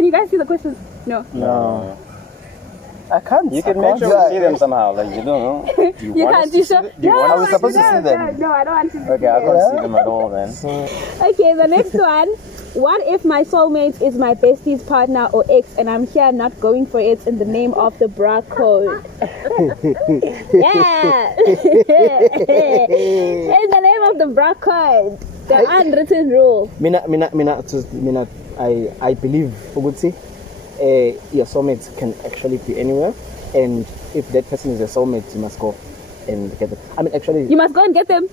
Can you guys see the questions? No. No. I can't. You can make sure we see them somehow. Like, you don't know. You can't see them. Are we supposed to see them? No, I don't want to see Okay, I can't see them at all then. Okay, the next one. What if my soulmate is my bestie's partner or ex and I'm here not going for it in the name of the BROCODE? Yeah! In the name of the BROCODE, the unwritten rule. I believe, Uguti, your soulmate can actually be anywhere, and if that person is your soulmate, you must go and get them. I mean, actually, You must go and get them.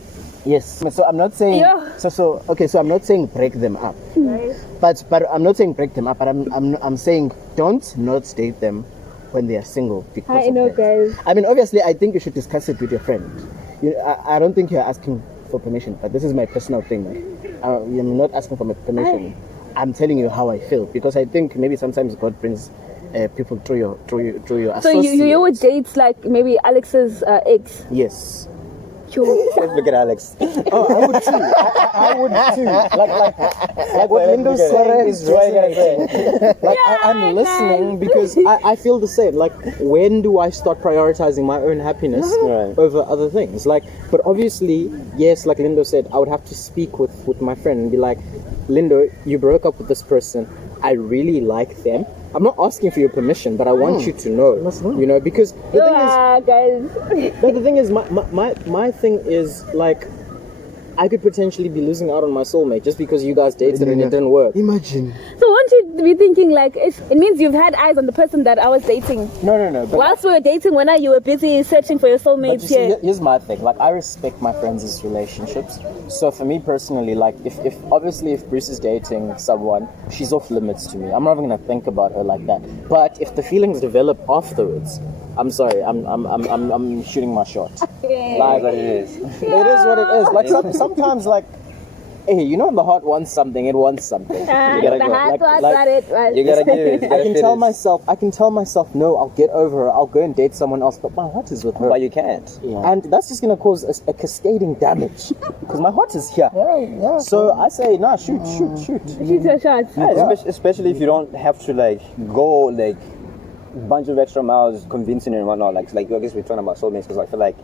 yes. So I'm not saying. Yeah. So I'm not saying break them up, but I'm not saying break them up. But I'm saying don't not date them when they are single. Because I know, of that. guys. I mean, obviously, I think you should discuss it with your friend. I don't think you're asking for permission, but this is my personal thing. I'm not asking for my permission. I'm telling you how I feel, because I think maybe sometimes God brings people through your So you would date like maybe Alex's ex? Yes. Look at Alex. Oh, I would too. I would too. Like what Lindo's saying is right. Like I'm listening because I feel the same. Like, when do I start prioritizing my own happiness over other things? Like, but obviously, yes, like Lindo said, I would have to speak with my friend and be like, Lindo, you broke up with this person. I really like them. I'm not asking for your permission, but I want you to know. You know, because the thing is, my thing is like, I could potentially be losing out on my soulmate just because you guys dated and it didn't work. Imagine. So won't you be thinking like, it means you've had eyes on the person that I was dating? No. But Whilst we were dating, when you were busy searching for your soulmates but you see, here's my thing. Like, I respect my friends' relationships. So for me personally, like, if obviously if Bruce is dating someone, she's off limits to me. I'm not even gonna think about her like that. But if the feelings develop afterwards, I'm sorry, I'm shooting my shot. Like, it is. It is what it is. Like sometimes, like, hey, you know, the heart wants something. It wants something. You gotta the go. heart wants it. You gotta give it. I can tell myself, no, I'll get over her. I'll go and date someone else. But my heart is with her. But you can't. Yeah. And that's just gonna cause a cascading damage because my heart is here. Yeah. So I say, nah, shoot. Shoot your shot. Yeah, especially if you don't have to like go like bunch of extra miles convincing and whatnot. Like I guess we're talking about soulmates because I feel like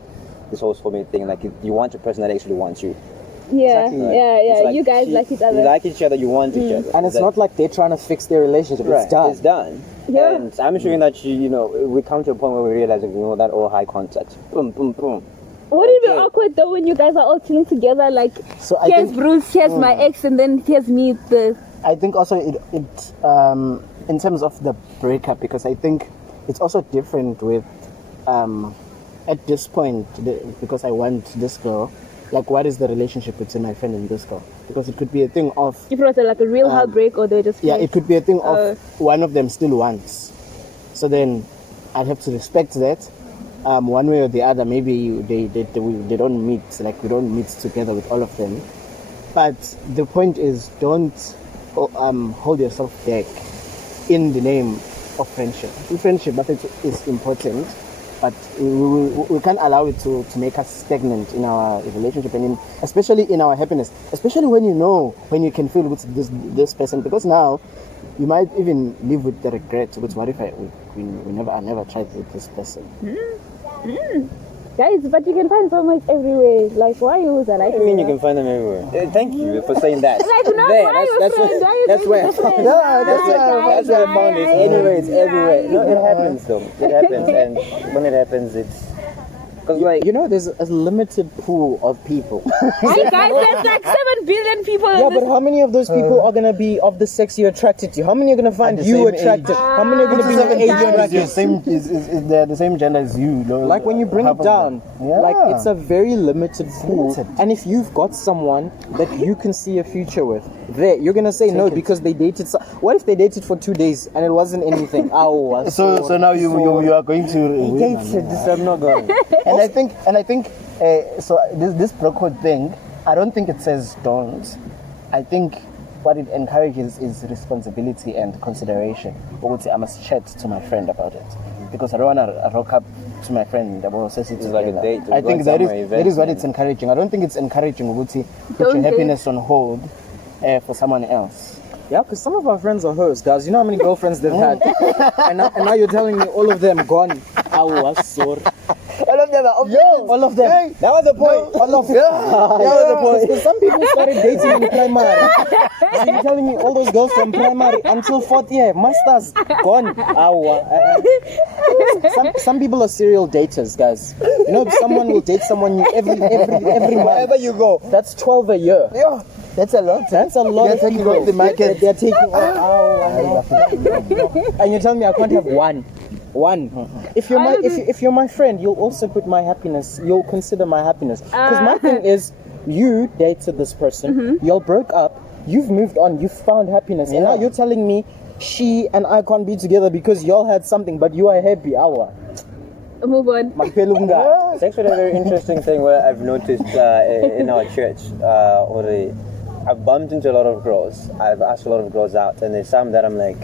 this whole soulmate thing, like you want a person that actually wants you. Yeah, Exactly. yeah. It's like You guys like each other. You like each other. You want each other. And it's not like they're trying to fix their relationship. right. It's done. It's done. Yeah. And I'm sure that you know we come to a point where we realize that all high contact. Boom, boom, boom. Would it be awkward though when you guys are all chilling together? Like, So I here's think Bruce, here's my ex, and then here's me. I think also it in terms of the breakup, because I think it's also different with at this point because I want this girl. Like, what is the relationship between my friend and this girl? Because it could be a thing of If it was like a real heartbreak, or they just it could be a thing of one of them still wants. So then I'd have to respect that. One way or the other, maybe they don't meet, like we don't meet together with all of them. But the point is, don't hold yourself back in the name of friendship. Friendship, but it is important. But we can't allow it to make us stagnant in our relationship and especially in our happiness. Especially when you can feel with this person, because now you might even live with the regret. Which what if I never tried with this person? Guys, but you can find soulmates everywhere. Like, why you like? What do you mean you can find them everywhere? Thank you for saying that. Like, no, That's where I found it. Anyway, it's everywhere. No, it happens though. It happens, and when it happens, it's because like there's a limited pool of people. Hey guys, there's like 7 billion people. Yeah, but how many of those people are gonna be of the sex you're attracted to? How many are gonna find you attractive? How many are gonna be the age attractive? Is they're the same gender as you? Like when you bring it down, like it's a very limited pool. And if you've got someone that you can see a future with, you're gonna say no because they dated. What if they dated for 2 days and it wasn't anything? So now you are going to dated. I'm not going. And I think so this BROCODE thing, I don't think it says don't. I think what it encourages is responsibility and consideration. I must chat to my friend about it, because I don't want to rock up to my friend about it's like a date. I think that is what it's encouraging. I don't think it's encouraging to put your happiness on hold for someone else. Yeah, because some of our friends are hoes, guys. You know how many girlfriends they've had? and now you're telling me all of them gone. I was sorry. All of them are All of them. Hey, That was the point. All of them. That was the point. Because some people started dating in primary. So you're telling me all those girls from primary until 4th year, masters, gone. Some people are serial daters, guys. You know, someone will date someone new every month. wherever you go. That's 12 a year. Yeah, that's a lot. That's a lot They're of taking people. off the market. They're taking and you're telling me I can't have one. If you're my friend, you'll also put my happiness. You'll consider my happiness. Because my thing is, you dated this person. Y'all broke up. You've moved on. You've found happiness, and now you're telling me she and I can't be together because y'all had something, but you are happy. Move on. It's actually a very interesting thing where I've noticed in our church. I've bumped into a lot of girls. I've asked a lot of girls out, and there's some that I'm like,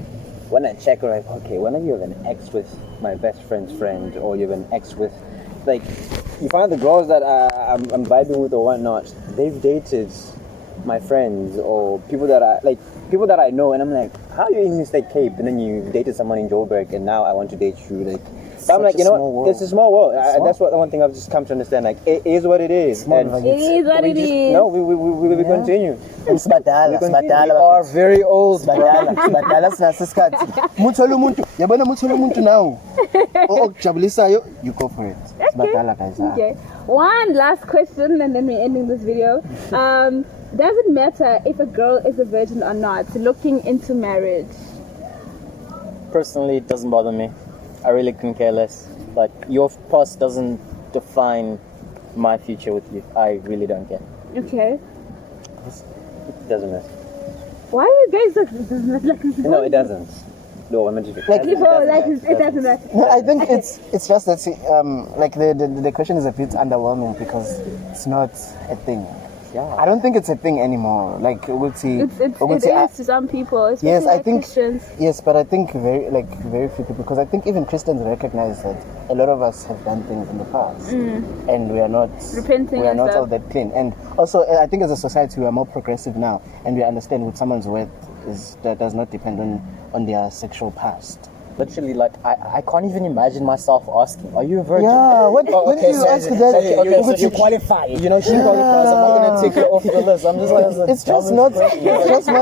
when I check, like, okay, when are you have an ex with my best friend's friend, or you have an ex with, like, you find the girls that I'm vibing with or whatnot, they've dated my friends or people that I know, and I'm like, how are you in State Cape and then you dated someone in Joburg and now I want to date you? Like, so I'm like, you know what? It's a small world. That's what one thing I've just come to understand. Like, it is what it is. It is what it is. No, we continue. We are very old. Badala sinasisikhathi. Muthole umuntu, yabona muthole umuntu now. Okujabulisayo, you go for it. Badala guys. Okay. One last question and then we're ending this video. Does it matter if a girl is a virgin or not looking into marriage? Personally, it doesn't bother me. I really couldn't care less. Like, your past doesn't define my future with you. I really don't care. Okay. It doesn't matter. Why are you guys like No, it doesn't. No, I'm not just it doesn't matter. No, I think it's just that like the question is a bit underwhelming because it's not a thing. Yeah. I don't think it's a thing anymore. Like we'll see. It is to some people, especially yes, I like think Christians. yes, but I think very few people, because I think even Christians recognize that a lot of us have done things in the past, and we are not repenting. We are not stuff. all that clean. And also, I think as a society, we are more progressive now, and we understand what someone's worth is that does not depend on their sexual past. Literally, like, I can't even imagine myself asking, are you a virgin? Yeah, when do you ask that? Okay, so you qualify. You know, she qualifies. I'm not going to take her off the list. I'm just like, it's just not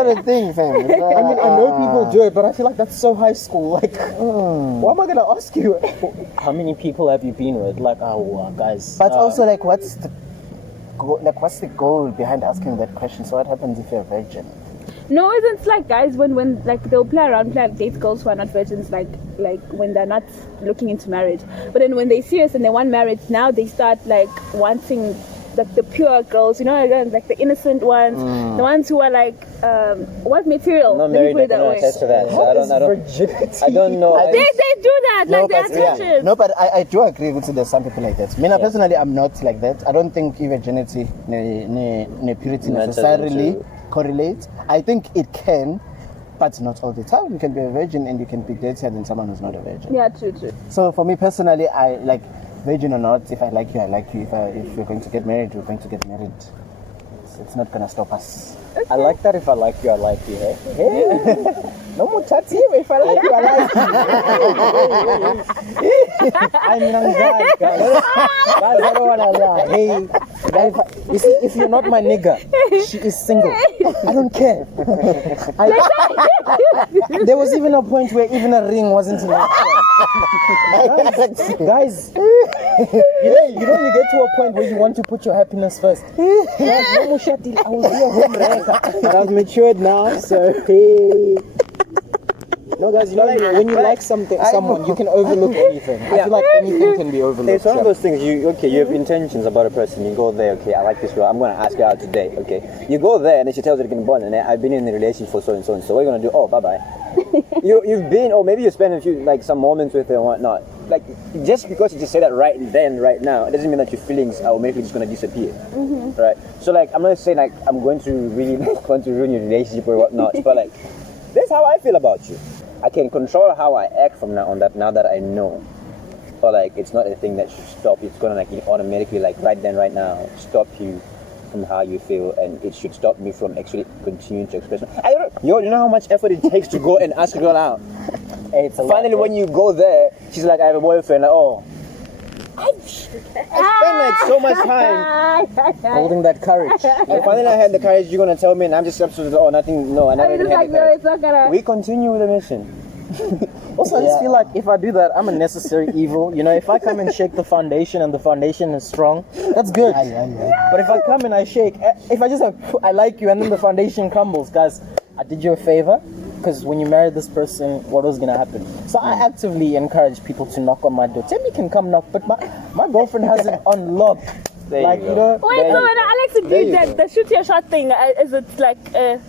a thing, fam. I mean, I know people do it, but I feel like that's so high school. Like, why am I going to ask you? how many people have you been with? Like, guys. But also, like, what's the goal behind asking that question? So what happens if you're a virgin? No, it's like guys when like they'll play around, date girls who are not virgins, like when they're not looking into marriage. But then when they're serious and they want marriage, now they start like wanting like the pure girls, you know, like the innocent ones, the ones who are like what material? I'm not married, I can attest to that. So I don't know. They do that, like they're virgins. No, but I do agree with you. There's some people like that. I mean, personally, I'm not like that. I don't think virginity and purity necessarily correlate. I think it can, but not all the time. You can be a virgin and you can be dirtier than someone who's not a virgin. Yeah, true. So for me personally, I like, virgin or not, if I like you, I like you. If we're going to get married, we're going to get married. It's not gonna stop us. I like that. If I like you, I like you. Hey, no more chat here. If I like you, I like you. I mean, I'm guys. Guys, I don't wanna lie. Hey, guys, you see, if you're not my nigga, she is single. I don't care. There was even a point where even a ring wasn't enough. Guys, you get to a point where you want to put your happiness first. Guys, no more shit. I will be a homewrecker. But I've matured now, so hey. No, guys, you know, when you like someone, you can overlook anything. I feel like anything can be overlooked. It's one of those things, you have intentions about a person, you go there, okay, I like this girl, I'm going to ask her out today, okay. You go there and then she tells you to get bond, and I've been in a relationship for so and so and so, what are you going to do? Oh, bye-bye. You've been, or maybe you spend a few, like, some moments with her and whatnot. Like, just because you just say that right then, right now, it doesn't mean that your feelings are maybe just going to disappear, right? So, like, I'm not saying, like, I'm going to really want to ruin your relationship or whatnot, but, like, that's how I feel about you. I can control how I act from now on, that now that I know. But like, it's not a thing that should stop. It's gonna like automatically, like right then, right now, stop you from how you feel, and it should stop me from actually continuing to express. You know how much effort it takes to go and ask a girl out. It's a lot, Finally, when you go there, she's like, I have a boyfriend. Like, oh, I spent like so much time. holding that courage. And finally, I had the courage. You're gonna tell me, and I'm just absolutely, oh, nothing. No, I never even had the courage. It's not gonna. We continue with the mission. Also, I just feel like if I do that, I'm a necessary evil. You know, if I come and shake the foundation and the foundation is strong, that's good. But if I come and I shake, if I just have, I like you, and then the foundation crumbles, guys, I did you a favor. Because when you marry this person, what was going to happen? So I actively encourage people to knock on my door. Timmy can come knock, but my girlfriend has it on lock. There Like, you you go. know, Wait, so when Alex agreed that the shoot your shot thing, is it like a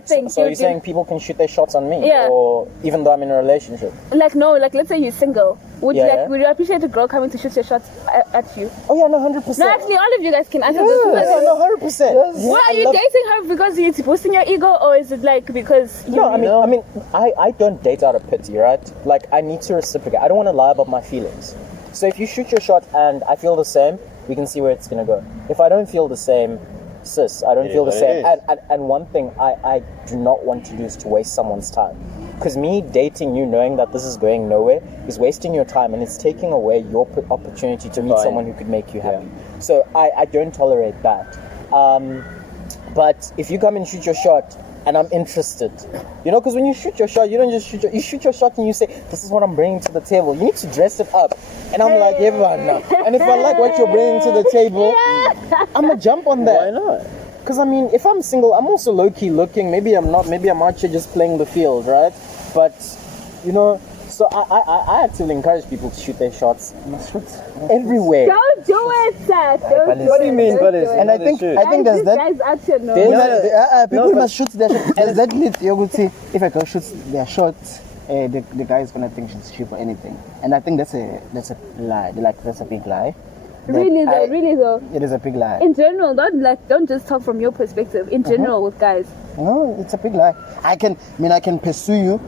thing? so you're saying people can shoot their shots on me? Yeah. Or even though I'm in a relationship? like no, like let's say you're single. Would Yeah, like yeah. would you appreciate a girl coming to shoot your shots at you? Oh yeah, no, 100%. No, actually, all of you guys can answer Yeah, this. no, 100%. Well, are you dating her because it's boosting your ego, or is it like because you? No, I mean, I don't date out of pity, right? Like, I need to reciprocate. I don't want to lie about my feelings. So if you shoot your shot and I feel the same, we can see where it's gonna go. If I don't feel the same, sis, I don't feel the same. And one thing I do not want to do is to waste someone's time. Because me dating you, knowing that this is going nowhere, is wasting your time, and it's taking away your opportunity to meet someone who could make you happy. So I don't tolerate that. But if you come and shoot your shot, and I'm interested, you know, because when you shoot your shot, you don't just shoot you shoot your shot and you say, this is what I'm bringing to the table. You need to dress it up. And I'm like, yeah, man, no. And if I like what you're bringing to the table, I'm gonna jump on that. Why not? Because I mean, if I'm single, I'm also low-key looking. Maybe I'm not. Maybe I'm out here just playing the field, right? But, you know, so I actively encourage people to shoot their shots everywhere. Don't do it, Seth. Don't do What do you it. mean, Don't brothers? do it. And I think Guys, there's this that. guy's out here, no. People but- must shoot their shot. There's that myth you would say, if a girl shoots their shot, the guy is gonna think she's cheap or anything. And I think that's a lie. Like, that's a big lie. Really though. It is a big lie. In general, don't just talk from your perspective. In general, with guys. No, it's a big lie. I can pursue you,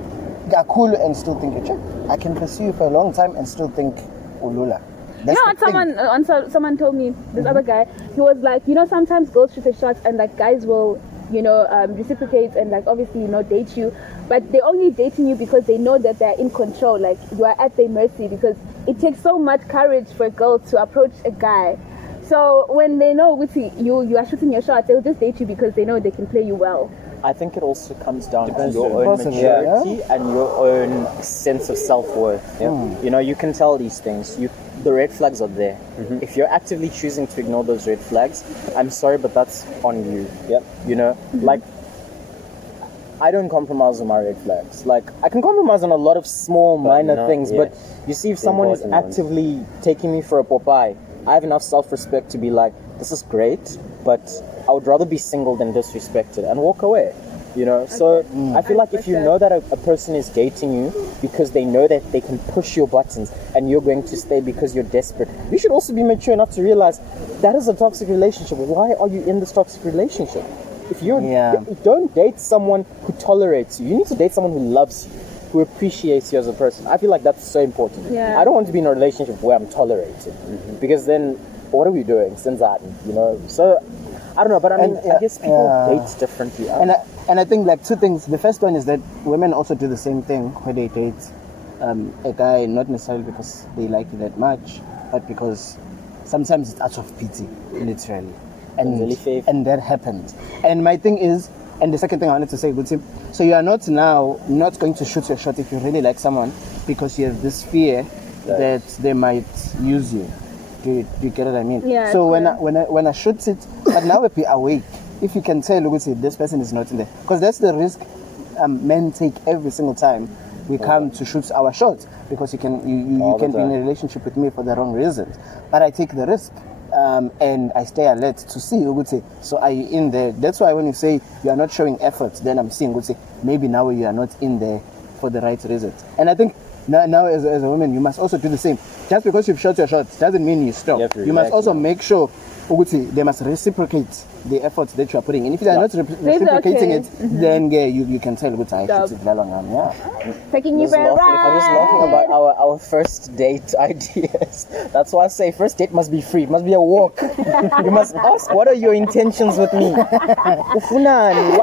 cool, and still think you're cheap. I can pursue you for a long time and still think ulula. You know what someone told me, this other guy, he was like, you know, sometimes girls shoot a shot and like guys will, you know, reciprocate and like obviously, you know, date you, but they're only dating you because they know that they're in control, like you are at their mercy, because it takes so much courage for a girl to approach a guy. So when they know you are shooting your shot, they'll just date you because they know they can play you well. I think it also comes down to Depends your on own the person, maturity and your own sense of self-worth. You know, you can tell these things. The red flags are there. If you're actively choosing to ignore those red flags, I'm sorry, but that's on you. You know, like, I don't compromise on my red flags. Like, I can compromise on a lot of small, minor not- things, but you see, if someone is important ones. actively taking me for a Popeye, I have enough self-respect to be like, this is great, but I would rather be single than disrespected and walk away. You know, so I feel like if you know that a person is dating you because they know that they can push your buttons and you're going to stay because you're desperate, you should also be mature enough to realize that is a toxic relationship. Why are you in this toxic relationship? If you're don't date someone who tolerates you. You need to date someone who loves you, who appreciates you as a person. I feel like that's so important. Yeah. I don't want to be in a relationship where I'm tolerated, because then what are we doing? Since that, you know. So I don't know, but I mean, I guess people date differently. And I think like two things. The first one is that women also do the same thing where they date a guy not necessarily because they like you that much, but because sometimes it's out of pity, literally. And that happened. And my thing is, and the second thing I wanted to say, good Tim, so you are not going to shoot your shot if you really like someone because you have this fear that they might use you. Do you get what I mean? Yeah. So when I shoot it, but now be awake. If you can tell, look, this person is not in there, because that's the risk men take every single time we come to shoot our shots, because you can be in a relationship with me for the wrong reasons, but I take the risk. And I stay alert to see who would say, so are you in there? That's why when you say you are not showing effort, then I'm seeing would say maybe now you are not in there for the right reasons. And I think now as a woman, you must also do the same. Just because you've shot your shots doesn't mean you stop. You must also make sure they must reciprocate the efforts that you are putting in. If they are not reciprocating it, then you can tell which I should Taking you for a I'm just laughing ride. about our first date ideas. That's why I say first date must be free. It must be a walk. You must ask, what are your intentions with me? Ufunani,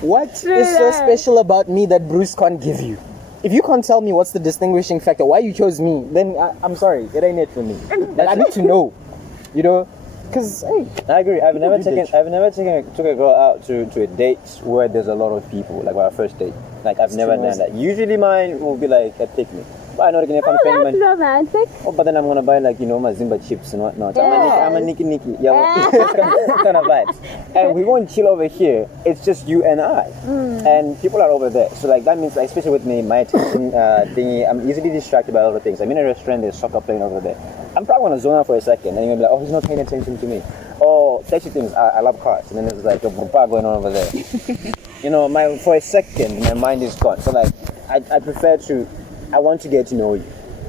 what is so special about me that Bruce can't give you? If you can't tell me what's the distinguishing factor, why you chose me, then I'm sorry, it ain't it for me. Like, I need to know, you know, because hey, I agree. I've never took a girl out to a date where there's a lot of people, like our first date. Like I've never done that. Usually mine will be like a picnic. But I know if I'm paying money. Romantic. Oh, but then I'm gonna buy like my Zimba chips and whatnot. I'm a Nicky. Yeah, kind of vibes. And we won't chill over here. It's just you and I, and people are over there. So like that means, like, especially with me, my attention thingy, I'm easily distracted by a lot of things. I'm in a restaurant. There's soccer playing over there. I'm probably gonna zone out for a second, and you're gonna be like, oh, he's not paying attention to me. Oh, sexy things. I love cars, and then there's like a burpa going on over there. You know, for a second, my mind is gone. So like, I prefer to. I want to get to know you.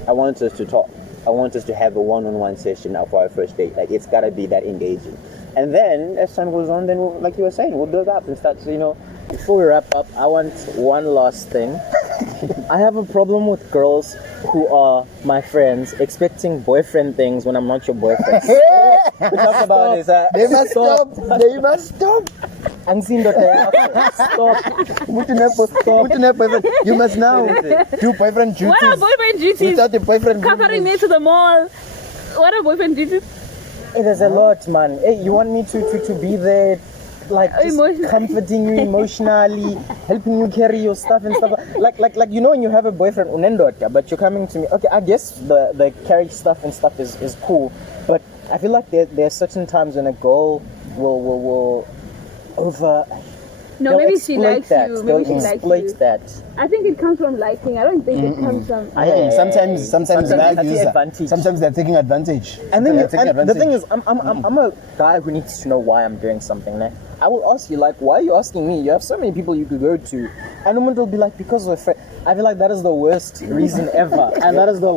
I want us to talk. I want us to have a one-on-one session for our first date. Like, it's gotta be that engaging. And then as time goes on, then like you were saying, we'll build up and start to, you know. before we wrap up, I want one last thing. I have a problem with girls who are my friends expecting boyfriend things when I'm not your boyfriend. We talked about this. They must stop. They must stop. Stop. You must now do boyfriend duties. What are boyfriend duties? Without the boyfriend. Covering me to the mall. What are boyfriend duties? Hey, there's a lot, man. Hey, you want me to be there, like just comforting you emotionally, helping you carry your stuff and stuff. Like you know, when you have a boyfriend, unendota, but you're coming to me. Okay, I guess the carry stuff and stuff is cool, but I feel like there are certain times when a girl will over. No, maybe she likes that. you. They'll Maybe she likes exploit you. that. I think it comes from liking. I don't think it comes from. I think sometimes that's bad the user. advantage. Sometimes they're taking advantage. And then They're the taking thing advantage. is, I'm a guy who needs to know why I'm doing something. Né? I will ask you, like, why are you asking me? You have so many people you could go to, and the woman will be like, because of a friend. I feel like that is the worst reason ever, and that is the.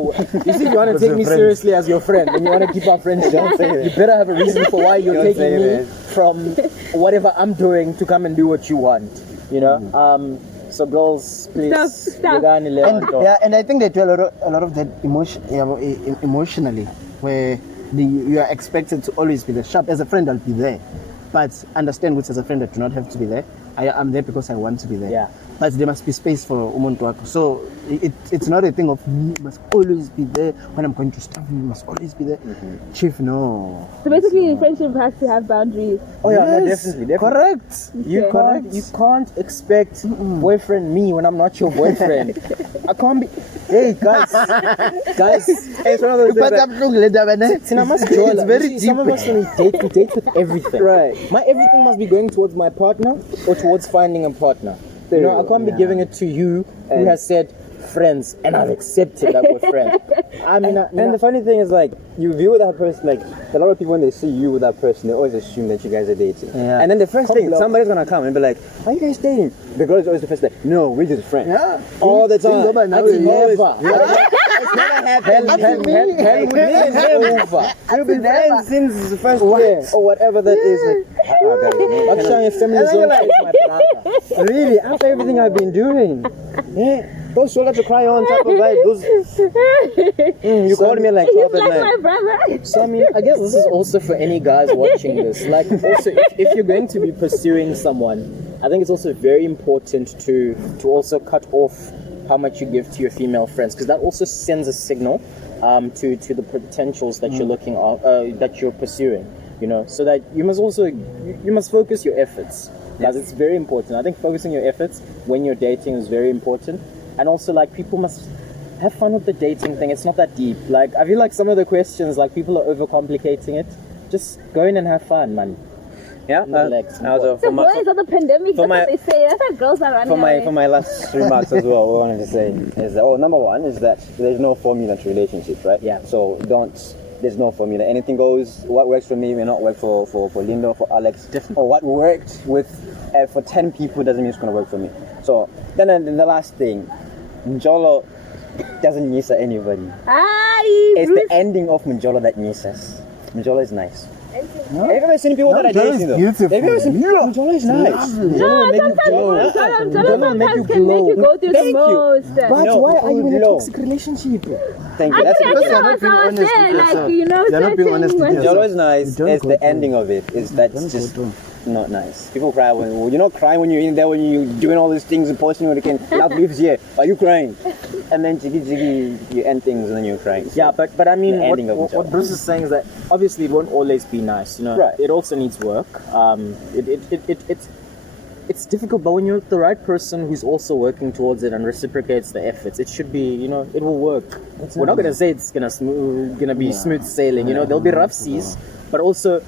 You see, if you want to take me seriously as your friend, and you want to keep our friendship, you better have a reason for why you're taking me from whatever I'm doing to come and do what you want. You know. So girls, please. Stop. And I think they do a lot of that emotionally, where you are expected to always be there. Sharp as a friend, I'll be there, but understand, which as a friend, I do not have to be there. I'm there because I want to be there. Yeah. But there must be space for umuntu wako. So it's not a thing of you must always be there when I'm going to stuff. You must always be there. Chief, no. So basically, friendship has to have boundaries. Oh yeah, no, Yes, definitely. Correct. You can't expect boyfriend me when I'm not your boyfriend. I can't be. Hey guys, it's one of those But I'm it's very deep. Some of us when we date with everything. Right. My everything must be going towards my partner or towards finding a partner. You know, I can't be giving it to you who has said friends and I've accepted that we're friends. I mean, And the funny thing is, like, you view that person, like, a lot of people when they see you with that person, they always assume that you guys are dating. Yeah. And then the first thing, somebody's gonna come and be like, are you guys dating? The girl is always the first like, no, we're just friends. Yeah. All the time. It's never happened. We've been friends since the first year or whatever that is. Like, Actually, family zone is my brother. really, after everything I've been doing, yeah, those shoulders to cry on type of vibes. Those, you called me like 12 He's at like night. my brother. So I mean, I guess this is also for any guys watching this. Like, also, if you're going to be pursuing someone, I think it's also very important to also cut off how much you give to your female friends, because that also sends a signal to the potentials that you're looking at, that you're pursuing. You know, so that you must focus your efforts, guys. It's very important. I think focusing your efforts when you're dating is very important, and also like people must have fun with the dating thing. It's not that deep. Like I feel like some of the questions, like people are overcomplicating it. Just go in and have fun, man. Yeah, Relax. also The boys of the pandemic, that's what they say. That's what girls are running away. for my last remarks as well, what I wanted to say is that, number one is that there's no formula to relationships, right? Yeah. So there's no formula. Anything goes. What works for me may not work for Linda, for Alex. Definitely. Or what worked for 10 people doesn't mean it's going to work for me. So then the last thing, MJOLO doesn't nyisa anybody. Aye, It's Bruce. the ending of MJOLO that nyisas. MJOLO is nice. Have you ever seen people that are Jolo is dating though? beautiful. Have you ever seen people? Jolo is nice. No, sometimes sometimes can make you go through the Thank you. most. But No, why are you in a glow. toxic relationship? Thank you. That's Actually, Because you're not that's what I being was honest saying. with Like, yourself. you know, You're not being honest with certain- yourself. Jolo is nice. Don't As go the through. ending of it is that's Don't go just through. not nice. People cry when you're not crying when you're in there when you're doing all these things and posting when you can love lives here. Are you crying? And then jiggy you end things and then you're crying. Yeah, but I mean, The ending of what each other. Bruce is saying is that obviously it won't always be nice, you know. Right. It also needs work. It's difficult, but when you're with the right person who's also working towards it and reciprocates the efforts, it should be, you know, it will work. We're not gonna say it's gonna be smooth sailing, you know. There'll be rough seas, but also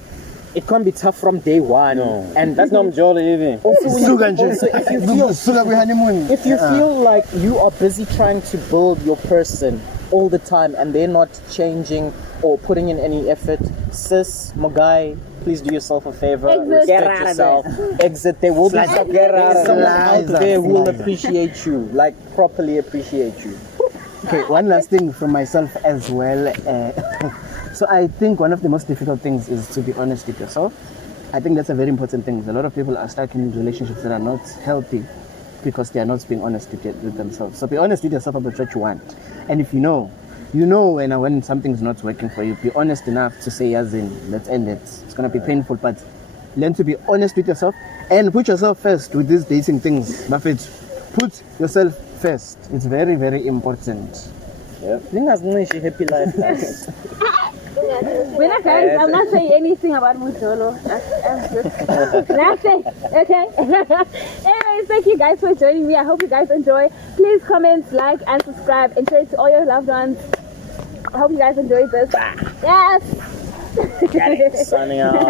it can't be tough from day one. No. And That's not MJOLO even. also, when you, Sugar nje. also if you feel Sugar kwi-honeymoon. if you feel like you are busy trying to build your person all the time and they're not changing or putting in any effort, sis, my guy, please do yourself a favor. Exit. Get Respect out of yourself. Exit. There will be Get out of someone there. out there who will appreciate you, like properly appreciate you. Okay, one last thing from myself as well. So I think one of the most difficult things is to be honest with yourself. I think that's a very important thing. A lot of people are stuck in relationships that are not healthy because they are not being honest with themselves. So be honest with yourself about what you want. And if you know when something's not working for you, be honest enough to say, as in, let's end it. It's going to be painful, but learn to be honest with yourself and put yourself first with these dating things. Buffett, put yourself first. It's very, very important. She happy life, guys. When I guys, I'm not saying anything about MJOLO. That's it. Okay. Anyways, thank you guys for joining me. I hope you guys enjoy. Please comment, like, and subscribe, and share it to all your loved ones. I hope you guys enjoyed this. Yes. Signing out.